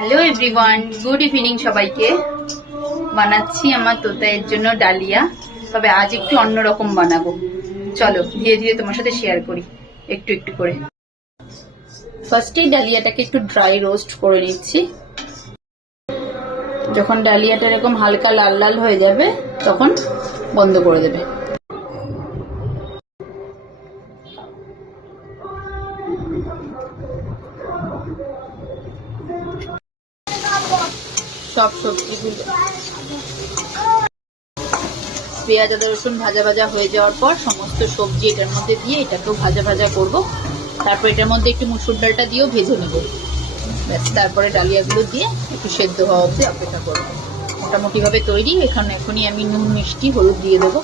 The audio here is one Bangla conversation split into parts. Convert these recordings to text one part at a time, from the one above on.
হ্যালো এভরিওয়ান, গুড ইভিনিং সবাইকে। বানাচ্ছি আমার তোতায়ের জন্য ডালিয়া, তবে আজ একটু অন্যরকম বানাবো। চলো ধীরে ধীরে তোমার সাথে শেয়ার করি একটু একটু করে। ফার্স্টেই ডালিয়াটাকে একটু ড্রাই রোস্ট করে নিচ্ছি। যখন ডালিয়াটা এরকম হালকা লাল লাল হয়ে যাবে তখন বন্ধ করে দেবে। সব সবজিগুলো পেঁয়াজ আদা রসুন ভাজা ভাজা হয়ে যাওয়ার পর সমস্ত সবজি এটার মধ্যে দিয়ে এটাকেও ভাজা ভাজা করব। তারপর এটার মধ্যে একটু মুসুর ডালটা দিয়েও ভেজে নেব। ব্যাস, তারপরে ডালিয়াগুলো দিয়ে একটু সেদ্ধ হওয়া অবধি অপেক্ষা করব। মোটামুটি ভাবে তৈরি। এখনই আমি নুন মিষ্টি হলুদ দিয়ে দেবো।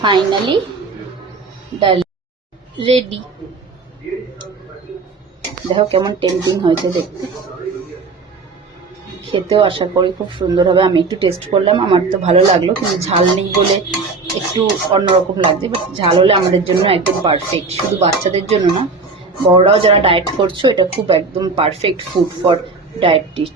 ফাইনালি ডাল রেডি। দেখো কেমন টেম্পটিং হয়েছে দেখতে। খেতেও আশা করি খুব সুন্দর হবে। আমি একটু টেস্ট করলাম, আমার তো ভালো লাগলো, কিন্তু ঝাল নেই বলে একটু অন্যরকম লাগছে। বাট ঝাল হলে আমাদের জন্য একদম পারফেক্ট। শুধু বাচ্চাদের জন্য না, বড়রাও যারা ডায়েট করছো এটা খুব একদম পারফেক্ট ফুড ফর ডায়েটিক।